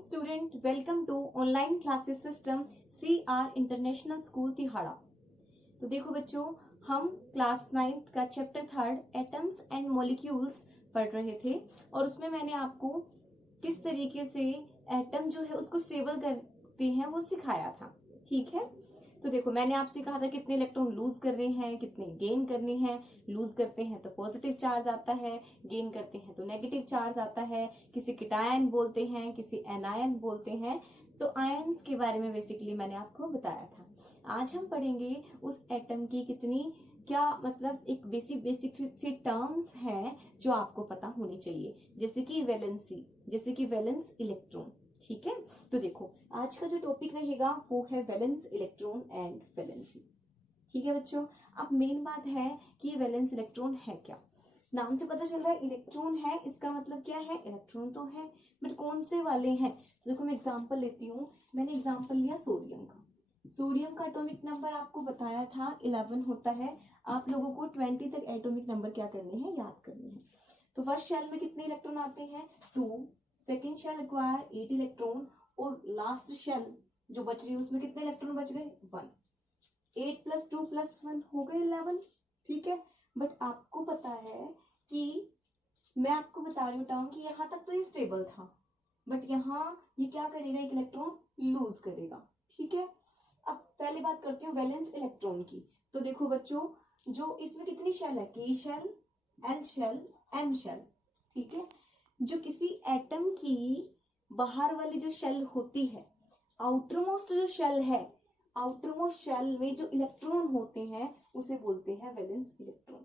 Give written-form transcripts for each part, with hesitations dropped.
Student, welcome to online classes system CR international school Tihara. तो देखो बच्चों, हम क्लास 9th का चैप्टर 3 एटम्स एंड मॉलिक्यूल्स पढ़ रहे थे और उसमें मैंने आपको किस तरीके से एटम जो है उसको स्टेबल करते हैं वो सिखाया था। ठीक है, तो देखो मैंने आपसे कहा था कितने इलेक्ट्रॉन लूज करने हैं, कितने गेन करने हैं। लूज करते हैं तो पॉजिटिव चार्ज आता है, गेन करते हैं तो नेगेटिव चार्ज आता है। किसी कीटायन बोलते हैं, किसी एनायन बोलते हैं। तो आयंस के बारे में बेसिकली मैंने आपको बताया था। आज हम पढ़ेंगे उस एटम की कितनी क्या मतलब एक बेसिक सी टर्म्स हैं जो आपको पता होनी चाहिए, जैसे कि वैलेंसी, जैसे कि वैलेंस इलेक्ट्रॉन। ठीक है, तो देखो आज का जो टॉपिक रहेगा वो है वैलेंस इलेक्ट्रॉन एंड वैलेंसी। ठीक है बच्चों, अब मेन बात है कि वैलेंस इलेक्ट्रॉन है क्या। नाम से पता चल रहा है इलेक्ट्रॉन है, इसका मतलब क्या है, इलेक्ट्रॉन तो है बट कौन से वाले हैं। तो देखो मैं एग्जांपल लेती हूँ। मैंने एग्जांपल लिया सोडियम का। सोडियम का एटॉमिक नंबर आपको बताया था 11 होता है। आप लोगों को 20 तक एटॉमिक नंबर क्या करने हैं, याद करने हैं। तो फर्स्ट शेल में कितने इलेक्ट्रॉन आते हैं, 2। सेकेंड शेल रिक्वायर 8 इलेक्ट्रॉन और लास्ट शेल जो बच रही है उसमें कितने इलेक्ट्रॉन बच गए, 1। 8 + 2 + 1 हो गए 11। ठीक है, बट आपको पता है कि मैं आपको बता रही हूँ कि यहाँ तक तो ये स्टेबल था, बट यहाँ ये क्या करेगा, एक इलेक्ट्रॉन लूज करेगा। ठीक है, अब पहले बात करती हूँ वैलेंस इलेक्ट्रॉन की। तो देखो बच्चों, जो इसमें कितनी शेल है, K shell, L shell, M shell. ठीक है, जो किसी एटम की बाहर वाली जो शेल होती है, आउटरमोस्ट जो शेल है, आउटरमोस्ट शेल में जो इलेक्ट्रॉन होते हैं उसे बोलते हैं valence electron.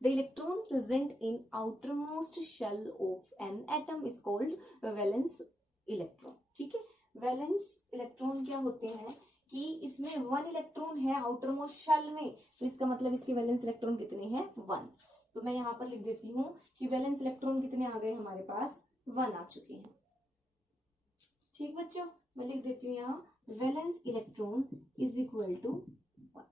The electron present in outermost shell of an atom is called valence electron। ठीक है, वैलेंस इलेक्ट्रॉन क्या होते हैं कि इसमें 1 इलेक्ट्रॉन है आउटरमोस्ट शेल में, तो इसका मतलब इसके वैलेंस इलेक्ट्रॉन कितने हैं, 1। तो मैं यहाँ पर लिख देती हूँ कि वैलेंस इलेक्ट्रॉन कितने आ गए हमारे पास, 1 आ चुके हैं। ठीक बच्चों, मैं लिख देती हूँ यहाँ valence electron is equal to 1।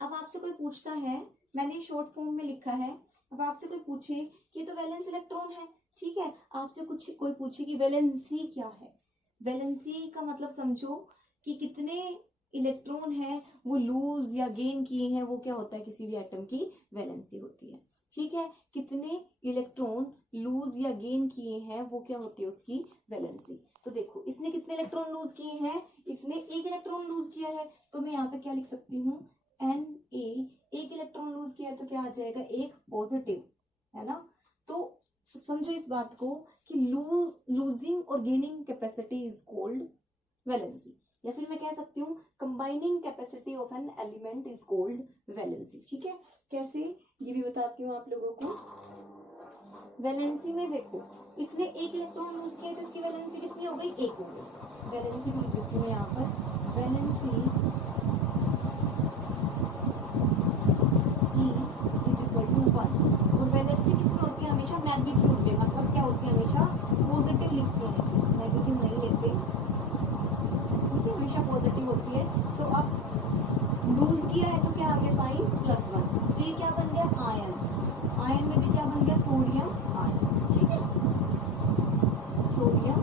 अब आपसे कोई पूछता है, मैंने शॉर्ट फॉर्म में लिखा है, अब आपसे कोई पूछे कि तो वैलेंस इलेक्ट्रॉन है, ठीक है, आपसे कुछ कोई पूछे कि वैलेंसी क्या है। वैलेंसी का मतलब समझो कि कितने इलेक्ट्रॉन है वो लूज या गेन किए हैं, वो क्या होता है, किसी भी एटम की वैलेंसी होती है। ठीक है, कितने इलेक्ट्रॉन लूज या गेन किए हैं वो क्या होती है, उसकी वैलेंसी। तो देखो इसने कितने इलेक्ट्रॉन लूज किए हैं, इसने 1 इलेक्ट्रॉन लूज किया है, तो मैं यहाँ पे क्या लिख सकती हूँ, Na। 1 इलेक्ट्रॉन लूज किया तो क्या आ जाएगा, एक पॉजिटिव, है ना। तो समझो इस बात को कि लूजिंग और gaining capacity is called valency, या फिर मैं कह सकती हूँ combining capacity of an element is called valency. ठीक है, कैसे ये भी बताती हूँ आप लोगों को। वैलेंसी में देखो इसने 1 इलेक्ट्रॉन लूज किया तो इसकी वैलेंसी कितनी हो गई, 1 हो गई। वैलेंसी भी लिख देती हूँ यहाँ पर, वैलेंसी और वैलेंसी किसमें होती है, हमेशा मैग्नीट्यूड में, मतलब क्या होती है, हमेशा पॉजिटिव लिखते हैं इसे, नेगेटिव नहीं लेते। ठीक है, हमेशा पॉजिटिव होती है। तो अब लूज किया है तो क्या आ गया, साइन +1, तो ये क्या बन गया, आयन। आयन में भी क्या बन गया, सोडियम आयन। ठीक है, सोडियम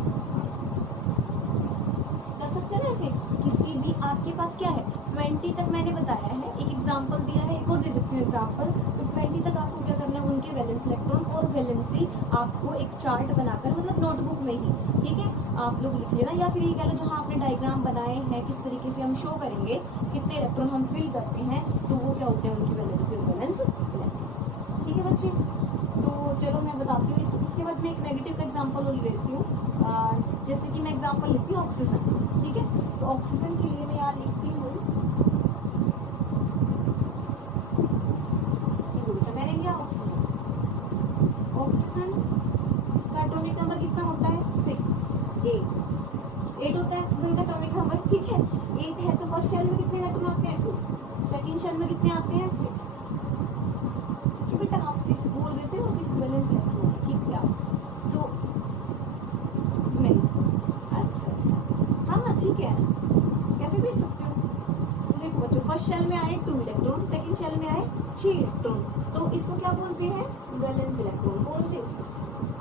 कर सकते हैं ना ऐसे। किसी भी आपके पास क्या है, 20 तक मैंने बताया है, एक एग्जांपल दिया है, एक और दे देती हूँ एग्जांपल। तो 20 तक आपको क्या करना है, उनके वैलेंस इलेक्ट्रॉन और वैलेंसी आपको एक चार्ट बनाकर, मतलब नोटबुक में ही, ठीक है, आप लोग लिख लेना, या फिर ये कह लो जहाँ आपने डायग्राम बनाए हैं किस तरीके से हम शो करेंगे कितने इलेक्ट्रॉन हम फिल करते हैं, तो वो क्या होते हैं, उनकी वैलेंसी और वैलेंस इलेक्ट्रॉन। ठीक है बच्चे, तो चलो मैं बताती हूँ। इसके बाद मैं एक नेगेटिव का एग्जाम्पल और लेती हूँ। जैसे कि मैं एग्जाम्पल लिखती हूँ ऑक्सीजन। ठीक है, तो ऑक्सीजन के लिए मैं यहाँ लिखती हूँ, मैंने लिया ऑक्सीजन। ऑक्सीजन का एटॉमिक नंबर कितना होता है, 8 होता है ऑक्सीजन का एटॉमिक नंबर। ठीक है, 8 है तो फर्स्ट शेल में कितने इलेक्ट्रॉन आते हैं, 2। सेकंड शेल में कितने आते हैं, 6। बेटा आप 6 बोल रहे थे, वो 6 वैलेंस इलेक्ट्रॉन है। ठीक है, तो नहीं अच्छा, हाँ ठीक है, कैसे भी लिख सकते हो। तो देखो बच्चों, फर्स्ट शेल में आए 2 इलेक्ट्रॉन, सेकंड शेल में आए 6 इलेक्ट्रॉन, तो इसको क्या बोलते हैं, वैलेंस इलेक्ट्रॉन। कौन से, 6।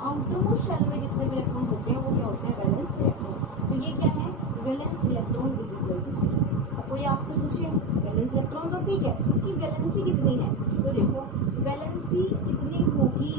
आउटरमोस्ट शेल में जितने भी इलेक्ट्रॉन होते हैं वो क्या होते हैं, वैलेंस इलेक्ट्रॉन। तो ये क्या है, valence electron is equal to 6। अब कोई आपसे पूछे वैलेंस इलेक्ट्रॉन, तो ठीक है, इसकी वैलेंसी कितनी है, तो देखो वैलेंसी कितनी होगी,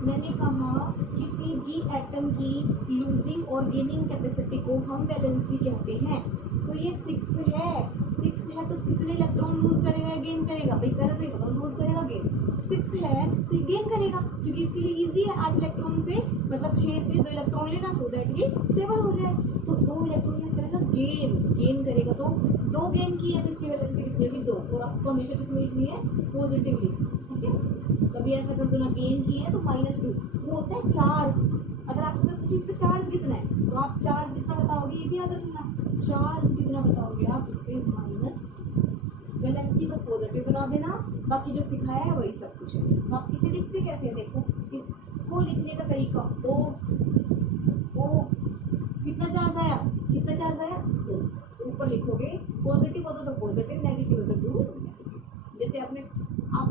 मैंने कहा किसी भी एटम की लूजिंग और गेनिंग कैपेसिटी को हम वैलेंसी कहते हैं। तो ये 6 है तो कितने इलेक्ट्रॉन लूज करेगा या गेन करेगा, भाई पहले तो ये लूज करेगा गेन, 6 है तो ये गेन करेगा, क्योंकि इसके लिए इजी है 8 इलेक्ट्रॉन से, मतलब 6 से 2 इलेक्ट्रॉन लेना, सो दैट ये स्टेबल हो जाए। तो 2 इलेक्ट्रॉन में करेगा गेन करेगा, तो 2 गेन की है तो इसकी वैलेंसी कितनी होगी, 2। और आपको हमेशा किसमें लिखनी है, पॉजिटिव लिखनी, ठीक है। कभी ऐसा कर दो ना, गेन की है तो -2, वो होता है चार्ज। अगर आपसे पूछे इस पे चार्ज कितना है, तो आप चार्ज कितना बताओगे, ये भी याद रखना, चार्ज कितना बताओगे आप इस पे, माइनस, वैलेंसी बस पॉजिटिव बना देना, बाकी जो सिखाया है वही सब कुछ है। तो आप इसे लिखते कैसे हैं, देखो इसको लिखने का तरीका, ओ कितना चार्ज आया, तो ऊपर लिखोगे, पॉजिटिव हो तो पॉजिटिव, नेगेटिव हो तो 2। जैसे आप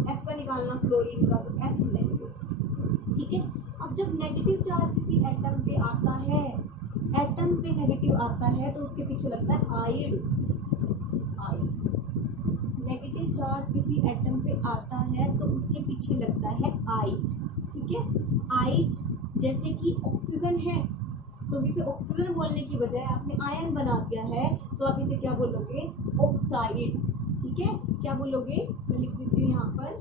F का निकालना क्लोरीन का, तो F नेगेटिव, ठीक है। अब जब नेगेटिव चार्ज किसी एटम पे आता है, नेगेटिव आता है, तो उसके पीछे लगता है आइड। नेगेटिव चार्ज किसी एटम पे आता है तो उसके पीछे लगता है आइड, ठीक है। आइड जैसे कि ऑक्सीजन है, तो इसे ऑक्सीजन बोलने की बजाय आपने आयन बना दिया है, तो आप इसे क्या बोलोगे, ऑक्साइड, ठीक है। क्या बोलोगे, मैं लिख देती हूँ यहाँ पर,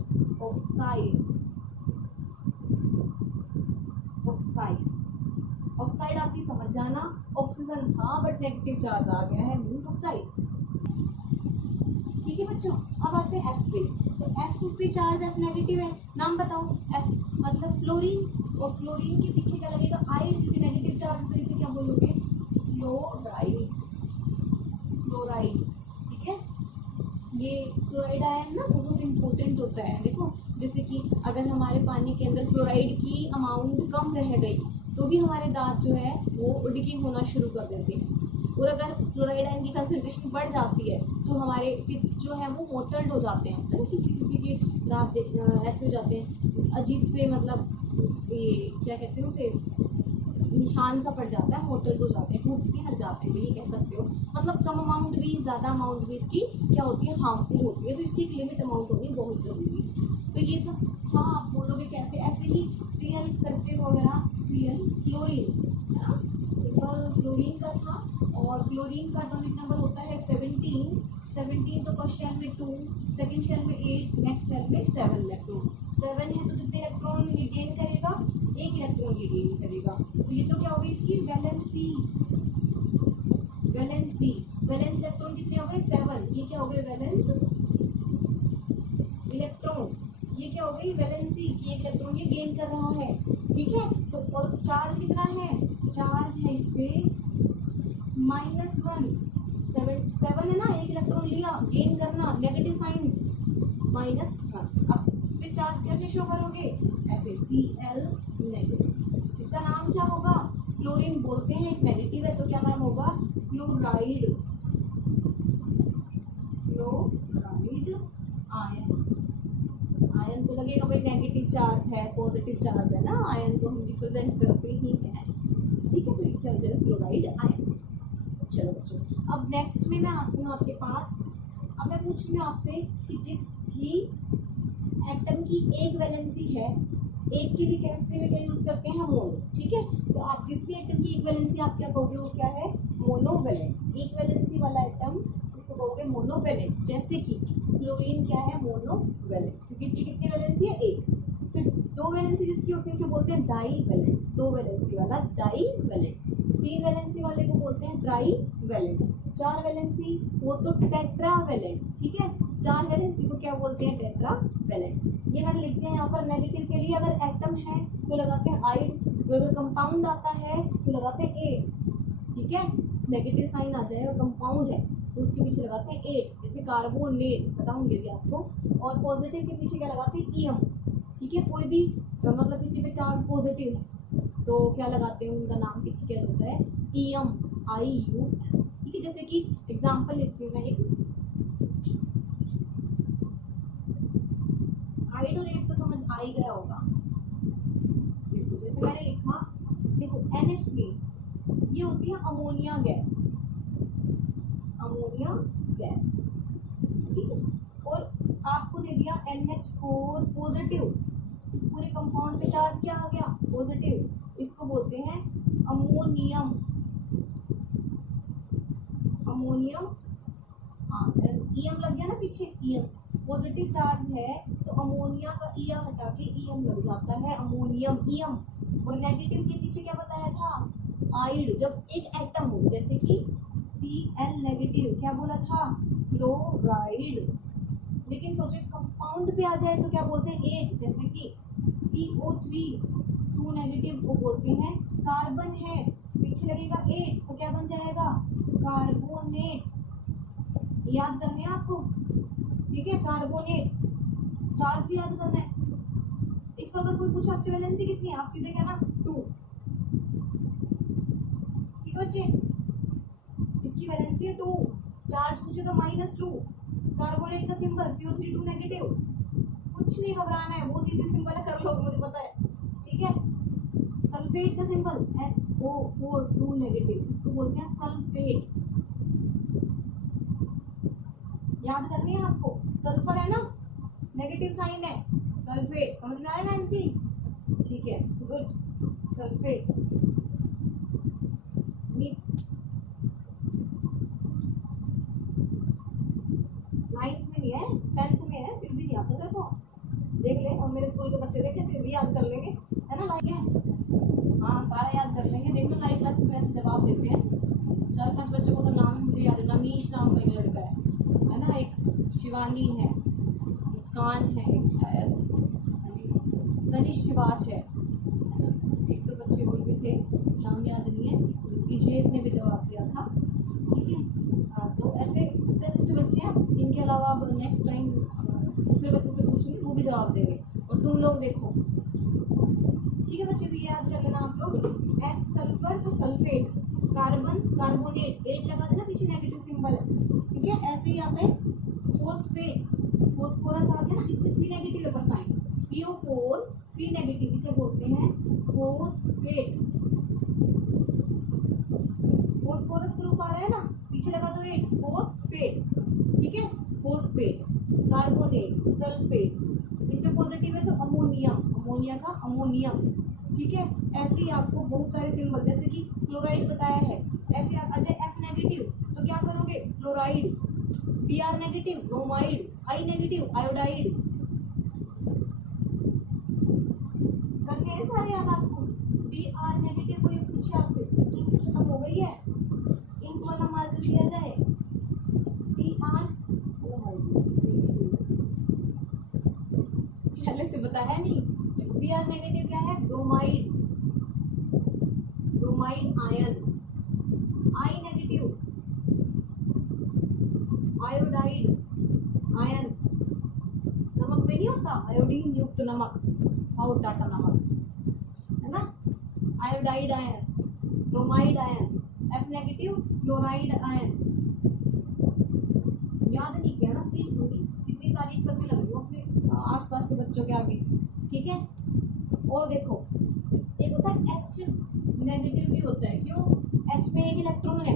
ऑक्साइड आपकी समझ जाना, ऑक्सीजन था बट नेगेटिव चार्ज आ गया है, मीन्स ऑक्साइड, ठीक है बच्चों। अब आते हैं F पे, तो F पे चार्ज F नेगेटिव है, नाम बताओ, F मतलब फ्लोरीन, और फ्लोरीन के पीछे क्या लगेगा, आइड, क्योंकि नेगेटिव चार्ज, तो इसे क्या बोलोगे, फ्लोराइड, ठीक है। ये फ्लोराइड आयन ना बहुत इंपॉर्टेंट होता है, देखो जैसे कि अगर हमारे पानी के अंदर फ्लोराइड की अमाउंट कम रह गई तो भी हमारे दांत जो है वो उड़की होना शुरू कर देते हैं, और अगर फ्लोराइड आयन की कंसंट्रेशन बढ़ जाती है तो हमारे टीथ जो है वो मोटल्ड हो जाते हैं, है ना, किसी के दांत ऐसे हो जाते हैं अजीब से, मतलब ये क्या कहते हैं उसे, निशान सा पड़ जाता है, मोटल्ड हो जाते हैं, टूट के हट जाते हैं, ये कह सकते हो। मतलब कम अमाउंट भी ज़्यादा अमाउंट भी इसकी क्या होती है, हार्मफुल होती है, तो इसकी एक लिमिट अमाउंट होनी बहुत ज़रूरी है। तो ये सब, हाँ आप बोलोगे कैसे, ऐसे ही Cl करते हो अगर आप, Cl क्लोरीन, है ना, सिंपल क्लोरीन का था, और क्लोरीन का एटॉमिक नंबर होता है 17, तो फर्स्ट शेल में 2, सेकंड शेल में 8, नेक्स्ट शेल में 7 इलेक्ट्रॉन, 7 है तो कितने इलेक्ट्रॉन ये गेन करेगा, 1 इलेक्ट्रॉन ये गेन करेगा, तो ये तो क्या होगी इसकी वैलेंसी, वैलेंस इलेक्ट्रॉन कितने हो गए, 7, ये क्या हो गए, वैलेंस इलेक्ट्रॉन, ये क्या हो गई, वैलेंसी की 1 इलेक्ट्रॉन ये गेन कर रहा है, ठीक है। तो और चार्ज कितना है, चार्ज है इस पे -1, 7 है ना, 1 इलेक्ट्रॉन लिया, गेन करना, नेगेटिव साइन, -1। अब इस पे चार्ज कैसे शो करोगे, ऐसे Cl नेगेटिव, इसका नाम क्या होगा, क्लोरीन बोलते हैं, एक नेगेटिव है तो क्या नाम होगा, क्लोराइड आयन तो लगेगा भाई, नेगेटिव चार्ज है पॉजिटिव चार्ज है ना, आयन तो हम रिप्रेजेंट करते ही हैं, ठीक है। तो ये क्या हो जाएगा, क्लोराइड आयन। चलो बच्चों, अब नेक्स्ट में मैं आती हूँ आपके पास, अब मैं पूछ रही हूँ आपसे कि जिसकी एटम की एक वैलेंसी है, एक के लिए केमिस्ट्री में क्या यूज करते हैं, मोनो, ठीक है। तो आप जिस भी एटम की एक वैलेंसी आप क्या कहोगे, वो क्या है, मोनोवैलेंट, एक वैलेंसी वाला एटम उसको कहोगे मोनोवैलेंट, जैसे कि क्लोरीन क्या है, मोनोवैलेंट, क्योंकि इसकी कितनी वैलेंसी है, एक। फिर 2 वैलेंसी जिसकी होती है उसे बोलते हैं डाईवैलेंट, 2 वैलेंसी वाला डाईवैलेंट, 3 वैलेंसी वाले को बोलते हैं ट्राईवैलेंट, 4 वैलेंसी वो तो टेट्रावैलेंट, ठीक है। 4 वैलेंसी को क्या बोलते हैं, टेट्रावैलेंट। ये मैंने लिख दिया यहाँ पर, नेगेटिव के लिए अगर एटम है तो लगाते हैं आइड, अगर कंपाउंड आता है तो लगाते हैं 8, ठीक है, नेगेटिव साइन आ जाए और कंपाउंड है तो उसके पीछे लगाते हैं 8, जैसे कार्बोनेट बताऊंगी भी आपको, और पॉजिटिव के पीछे क्या लगाते हैं, ईएम, ठीक है। कोई भी मतलब किसी पे चार्ज पॉजिटिव है तो क्या लगाते हैं, उनका नाम पीछे क्या होता है, ईएम, IU, ठीक है। जैसे कि एग्जांपल लिखती हूँ मैं एक, आयोडोरेट तो समझ आ ही गया होगा। देखो जैसे मैंने लिखा, देखो NH3 ये होती है अमोनिया गैस, अमोनिया गैस, ठीक है। और आपको दे दिया NH4 पॉजिटिव, इस पूरे कंपाउंड पे चार्ज क्या आ गया, पॉजिटिव, इसको बोलते हैं अमोनियम, अमोनियम, हाँ ईएम लग गया ना पीछे, ईएम पॉजिटिव चार्ज है तो अमोनिया का ईया हटा के ईएम लग जाता है, अमोनियम, ईएम। और नेगेटिव के पीछे क्या बताया था, आइड, जब एक एटम हो, जैसे कि Cl नेगेटिव, क्या बोला था, क्लोराइड। लेकिन सोचो कंपाउंड पे आ जाए तो क्या बोलते हैं, एट, जैसे कि CO3 2 नेगेटिव को बोलते हैं कार्बन है, पीछे लगेगा एट तो क्या बन जाएगा, कार्बोनेट। याद करने हैं आपको, ठीक है, कार्बोनेट, चार्ज भी याद करना है। इसको अगर कोई पूछा आपसे वैलेंसी कितनी है, आप सीधे कहना 2, ठीक है बच्चे, इसकी वैलेंसी है 2, चार्ज पूछे तो -2, कार्बोनेट का सिंबल CO3 2 नेगेटिव, कुछ नहीं घबराना है, बहुत इजी सिंबल है, कर लो, मुझे पता है, ठीक है। सल्फेट का सिंबल SO4 2 नेगेटिव, इसको बोलते हैं सल्फेट, याद करनी है आपको, सल्फर है ना, नेगेटिव साइन है, सल्फेट, समझ में आ रहा है नैंसी, ठीक है, गुड, सल्फेट। नाइन्थ में नहीं है, 10th में है, फिर भी नहीं आता तेरे को, देख ले, और मेरे स्कूल के बच्चे देखे फिर भी याद कर लेंगे, है ना, लाइक है, हाँ सारा याद कर लेंगे, देख लो लाइव क्लासेस में ऐसे जवाब देते हैं, 4-5 बच्चों को तो नाम मुझे याद है, नमीश नाम का एक लड़का है ना, एक शिवानी है, मुस्कान है, एक शायद तनिष शिवाच है, एक दो बच्चे और भी थे, नाम याद नहीं है, विजेत ने भी जवाब दिया था, ठीक है। हाँ तो ऐसे अच्छे बच्चे हैं, इनके अलावा अब नेक्स्ट टाइम दूसरे बच्चों से पूछूंगी, वो भी जवाब देंगे, और तुम लोग देखो, ठीक है बच्चे, तो ये याद कर लेना आप लोग, एस सल्फर तो सल्फेट, कार्बन कार्बोनेट, एट लगा देना, पीछे नेगेटिव सिंबल है, ठीक है। ऐसे ही यहाँ पे फोस्फेट, फोस्फोरस आ गया ना, इसमें 3 नेगेटिव है पर साइन, PO4 3 नेगेटिव, इसे बोलते हैं फोस्फेट, फोस्फोरस ग्रुप आ रहा है ना, पीछे लगा दो 8, फोस्फेट, ठीक है, फोस्फेट, कार्बोनेट, सल्फेट, इसमें पॉजिटिव है तो अमोनियम, अमोनिया का अमोनियम, ठीक है। ऐसे ही आपको बहुत सारे सिंबल, जैसे कि क्लोराइड बताया है, ऐसे आप अजय F नेगेटिव तो क्या करोगे, chloride, Br negative bromide, I negative iodide, करने हैं सारे याद आपको। Br नेगेटिव कोई पूछे आपसे, इंक खत्म हो गई है, इंक वाला मार्कर दिया जाए, Br, पहले से बताया नहीं, Br नेगेटिव क्या है, bromide, bromide ion, I negative iodide ion, नमक में नहीं होता आयोडीन युक्त नमक, खाओ टाटा नमक, है ना, iodide ion, bromide ion, F negative chloride ion, याद नहीं किया ना, कितनी तारीफ करने लग रही हो अपने आसपास के बच्चों के आगे, ठीक है। और देखो एक होता है H नेगेटिव भी होता है, क्यों, H में एक इलेक्ट्रॉन है,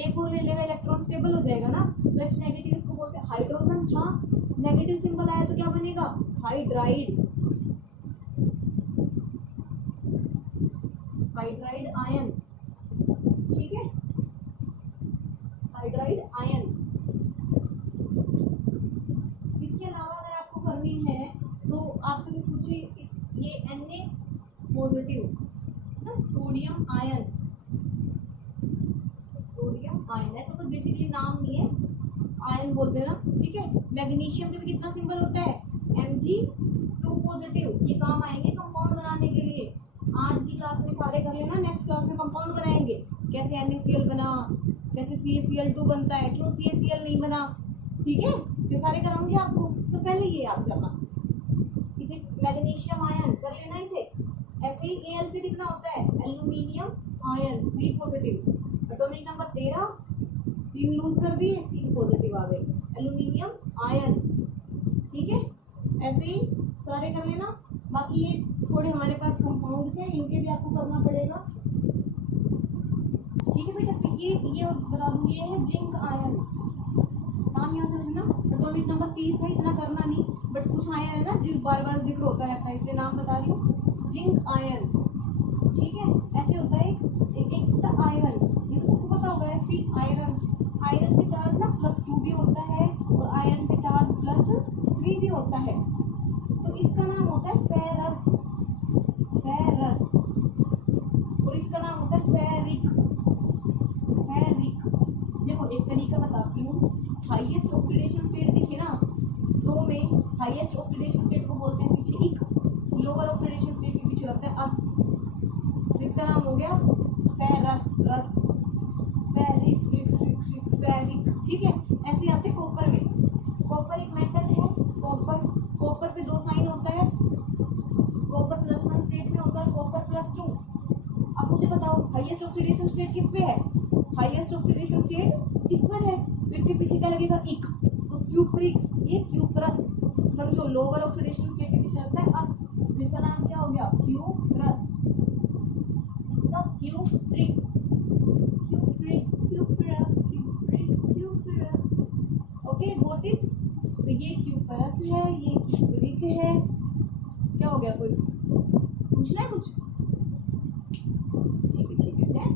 एक और ले लेगा इलेक्ट्रॉन स्टेबल हो जाएगा ना, तो H नेगेटिव इसको बोलते हैं, हाइड्रोजन था, नेगेटिव सिंबल आया तो क्या बनेगा, हाइड्राइड, हाइड्राइड आयन, ठीक है, हाइड्राइड आयन। इसके अलावा अगर आपको करनी है तो आपसे भी पूछे, इस ये Na पॉजिटिव ना, सोडियम आयन, सोडियम आयन, ऐसा कोई बेसिकली नाम नहीं है, आयन बोलते हैं ना, ठीक है। मैग्नीशियम के भी कितना सिंबल होता है, Mg2 पॉजिटिव, ये काम आएंगे कंपाउंड बनाने के लिए, आज की क्लास में सारे कर लेना, नेक्स्ट क्लास में कंपाउंड बनाएंगे, कैसे NaCl बना, कैसे CaCl2 बनता है, क्यों CaCl नहीं बना, ठीक है, ये सारे कराऊंगी आपको, तो पहले ये याद करना, इसे मैग्नीशियम आयन कर लेना इसे। ऐसे ही Al पे कितना होता है, aluminium ion 3 positive, atomic number 13, 3 lose कर दिए, 3 पॉजिटिव आ गए, एल्यूमिनियम आयन। ठीक है, ऐसे ही सारे कर लेना। बाकी ये थोड़े हमारे पास कंपाउंड है, इनके भी आपको करना पड़ेगा। ठीक है बेटा, तो ये बता दूं, ये है जिंक आयन, नाम याद रखना। एटॉमिक नंबर 30 है, इतना करना नहीं, बट कुछ आयन है ना जो बार बार जिक्र होता रहता है, इसलिए नाम बता रही हूँ, जिंक आयन। ठीक है, ऐसे होता है एक होता है आयरन, ये तो सबको पता होगा है। फिर आयरन पे चार्ज ना +2 भी होता है और आयरन पे चार्ज +3 भी होता है, तो इसका नाम होता है फेरस, और इसका नाम होता है फेरिक। देखो एक तरीका बताती हूँ, हाईएस्ट ऑक्सीडेशन स्टेट देखिए ना, 2 में हाईएस्ट ऑक्सीडेशन स्टेट को बोलते हैं पीछे इक, लोअर ऑक्सीडेशन स्टेट के पीछे लगता है अस, जिसका नाम हो गया फेरस, फेरिक। ठीक है, ऐसे आते हैं कॉपर में। कॉपर एक मेटल है, कॉपर पे 2 साइन होता है, कॉपर +1 स्टेट में होता है, कॉपर +2। अब मुझे बताओ हाईएस्ट ऑक्सीडेशन स्टेट किस पे है? हाईएस्ट ऑक्सीडेशन स्टेट इस पर है, तो इसके पीछे क्या लगेगा? इक, तो क्यूप्रिक, ये क्यूप्रस। समझो लोअर ऑक्सीडेशन स्टेट के पीछे लगता है अस, तो इसका नाम क्या हो गया? क्यूप्रस, इसका क्यूप्रिक। Okay, got it. तो ये क्यूप्रस है, ये क्यूप्रिक है। क्या हो गया, कोई पूछना है कुछ? ठीक है,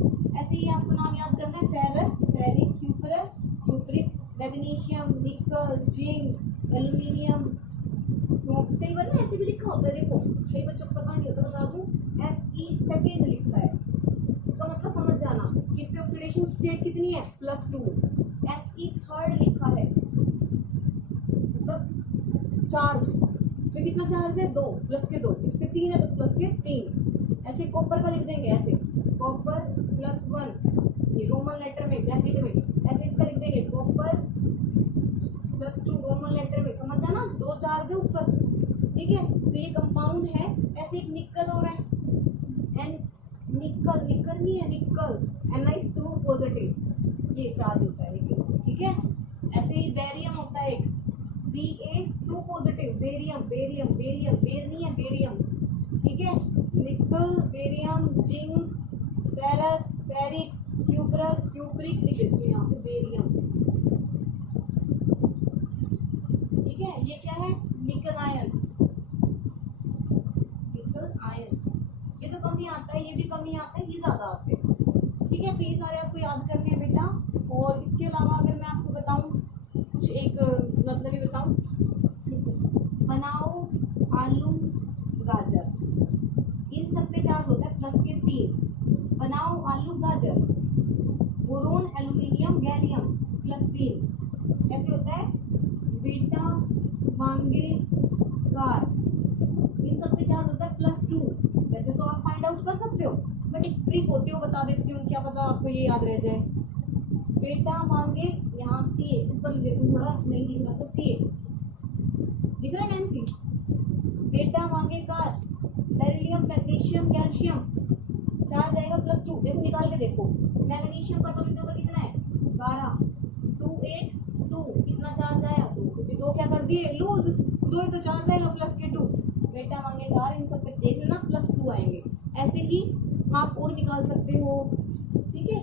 ऐसे ही आपको नाम याद करना है, ferrous, ferric, cuprous, cupric, magnesium, निकल, जिंक, एल्यूमिनियम। कई बार ना ऐसे भी लिखा होता है, देखो कई बच्चों को पता नहीं होता, बता दूं, Fe सेकेंड लिखा है, इसका मतलब समझ जाना कि इस पे ऑक्सीडेशन स्टेट कितनी है? +2। Fe थर्ड लिखा है, मतलब चार्ज, इस पे कितना चार्ज है? 2, +2, इस पे 3 है तो +3। ऐसे कॉपर का लिख देंगे, ऐसे कॉपर +1, ये रोमन लेटर में ब्रैकेट में, ऐसे इसका लिख देंगे कॉपर +2 रोमन लेटर में, समझ जाना, 2 चार्ज है ऊपर। ठीक है, तो ये कंपाउंड है। ऐसे एक निकल हो रहा है, निकल नहीं है, निकल Ni2 पॉजिटिव, ये चार्ज होता है। ठीक है, ऐसे ही बेरियम होता है एक, Ba2 पॉजिटिव, बेरियम बेर नहीं है, बेरियम। ठीक है, निकल, barium, zinc, ferrous, ferric, cuprous, cupric लिख देते हैं यहाँ पे, बेरियम। ठीक है, ये क्या है? निकल आयन, ये तो कम ही आता है, ये भी कम ही आता है, ये ज्यादा आते हैं। ठीक है, तो ये सारे आपको याद करने हैं बेटा। और इसके अलावा अगर मैं आपको बताऊं कुछ, एक मतलब ये बताऊं, बनाओ आलू गाजर, इन सब पे चार्ज होता है +3। बनाओ आलू गाजर, बोरोन, एल्यूमिनियम, गैलियम +3। कैसे होता है? बीटा, मांगे, कार, इन सब पे चार्ज होता है +2। वैसे तो आप फाइंड आउट कर सकते हो, बट एक ट्रिक होती है, वो बता देती हूँ, क्या पता आपको ये याद रह जाए। बेटा मांगे, यहाँ Ca ऊपर देखो, थोड़ा नहीं दिख रहा तो Ca दिख रहा है, नैन्सी। बेटा मांगे car, beryllium, magnesium, calcium, charge आएगा +2। देखो निकाल के देखो, मैग्नीशियम का एटॉमिक नंबर कितना है? 12, 282, कितना चार्ज आया? 2, क्योंकि 2 क्या कर दिए? लूज, 2 ही तो चार्ज आएगा +2। बेटा मांगे कार, इन सब पे देख लेना +2 आएंगे। ऐसे ही आप और निकाल सकते हो। ठीक है,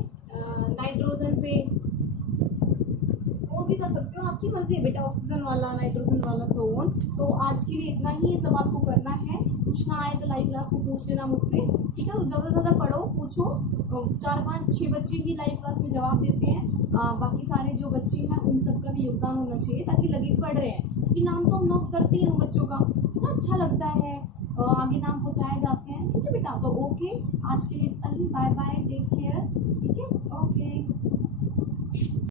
नाइट्रोजन पे और भी कर सकते हो, आपकी मर्जी है बेटा, ऑक्सीजन वाला, नाइट्रोजन वाला, सो ऑन। तो आज के लिए इतना ही, ये सब आपको करना है। कुछ ना आए तो लाइव क्लास में पूछ लेना मुझसे। ठीक है, ज़्यादा से ज़्यादा पढ़ो, पूछो। 4, 5, 6 बच्चे ही लाइव क्लास में जवाब देते हैं, बाकी सारे जो बच्चे हैं उन सबका भी योगदान होना चाहिए, ताकि लगे पढ़ रहे हैं, क्योंकि नाम तो हम नोट करते ही हैं बच्चों का, ना अच्छा लगता है, आगे नाम पहुँचाए जाते हैं। ठीक है बेटा, तो ओके, आज के लिए इतना ही, बाय बाय, टेक केयर। ठीक है, ओके।